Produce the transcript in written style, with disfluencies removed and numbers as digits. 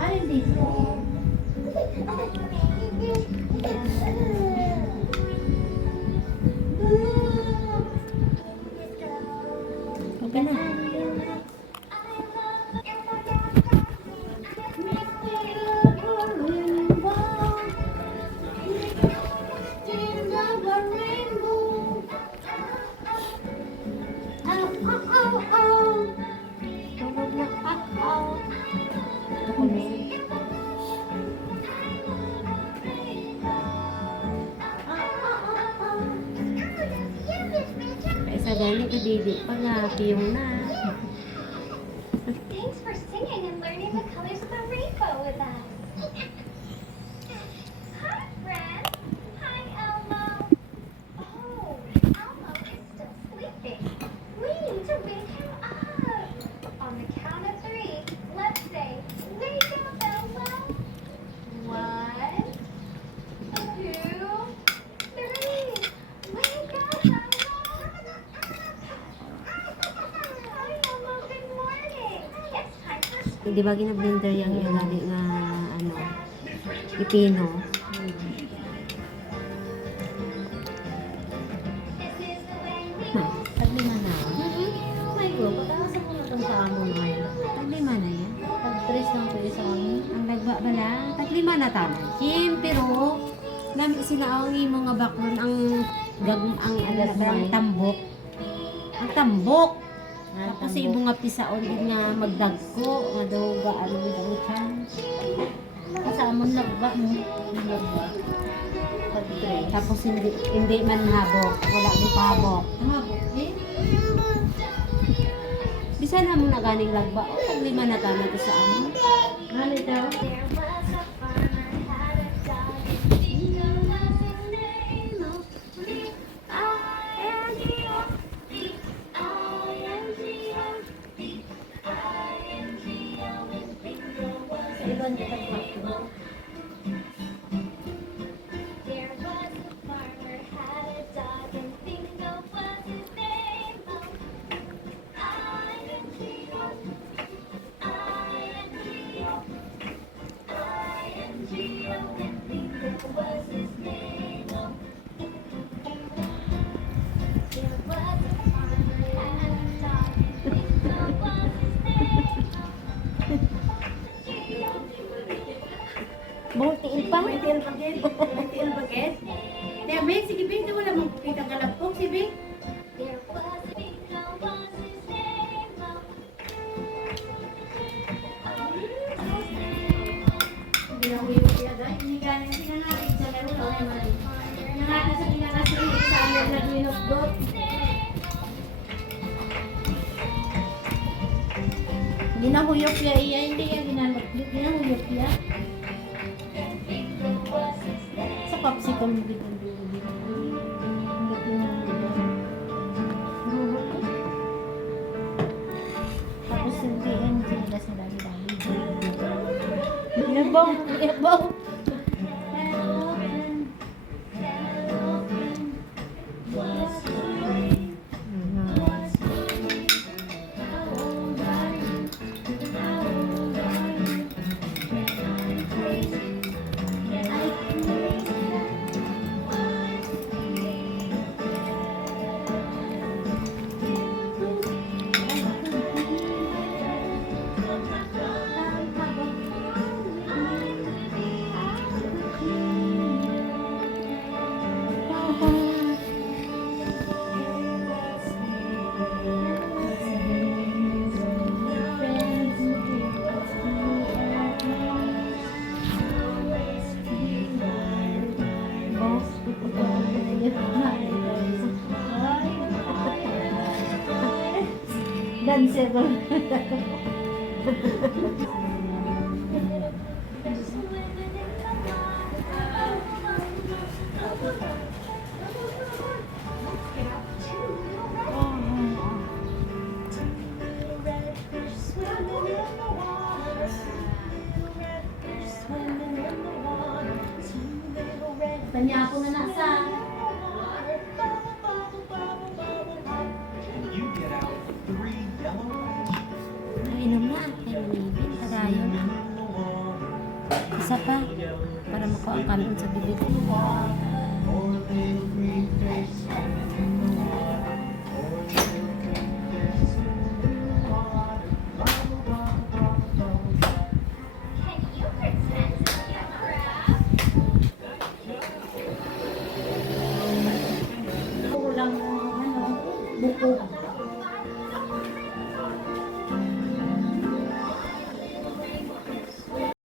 Alin dito? Okay na. Kaysa gani ka didi pa nga, piyong na. Thanks for singing and learning the colors of the rainbow with us. Hi, friend. Hi, Elmo. Oh, Elmo is still sleeping. We need to wake him up. On the count of 3, let's say, wake up, Elmo. 1, 2, 3. Wake up, Elmo. Hi, Elmo. Good morning. It's time for school. Di ba gina-blender yung ilali nga, ano, ipino? This is the way we Taglima na. Oh my God, pagkakasa mo na itong sa amo na yun. Taglima na yan. Pag-tres lang po sa amin. Ang lagba ba na? Taglima na tanan. Kim, pero nami sinaawang imo nga background ang ang ano ang tambok. Ang tambok. Tapos sa ibong nga pisaon din nga magdagko, nga daw ga ano ang chance. Sa amon lagba mo. Lagba. Pag-tres. Tapos hindi man habok, wala ni pabok. Eh? Bisan na mo na ganing lagba, o taglima na tanan to sa amo. Ano daw? There was a farmer had a dog, and Dingo was his name. Oh, B-I-N-G-O, B-I-N-G-O, B-I-N-G-O, and Bingo was Sa his ibang name. pagpapito. There was a farmer had a dog, and Bingo was his name. Oh, I-N-G-O, I-N-G-O, I-N-G-O, and Bingo was his name. Oh. There was a farmer had a dog, and Bingo was his name. Bultiin pa. May tiil bagay. May tiil bagay. Kaya Ben, sige Ben, di wala mong kita kalapok si Ben. There was a Bingo was his name. Oh. Hindi na ko yung kaya dahil. Hindi ganyan. Hindi na natin sa laro. Wala naman. Nangakas sa pinakasi. Sa alam na ginugdot. Hindi na huyok ya iya. Hindi yan ginalok. Hindi na huyok ya. Sa popsicle mo dito. Tapos hindi yan sinilas na dami-dami. Yabaw! Yabaw! Dancer ko. Tanya ako na nasa. You get out 3 yellow. Nainom na. Isa pa. Para makuha ang kanon sa bibig. Can you pretend to be a crab? Kulang ng buko.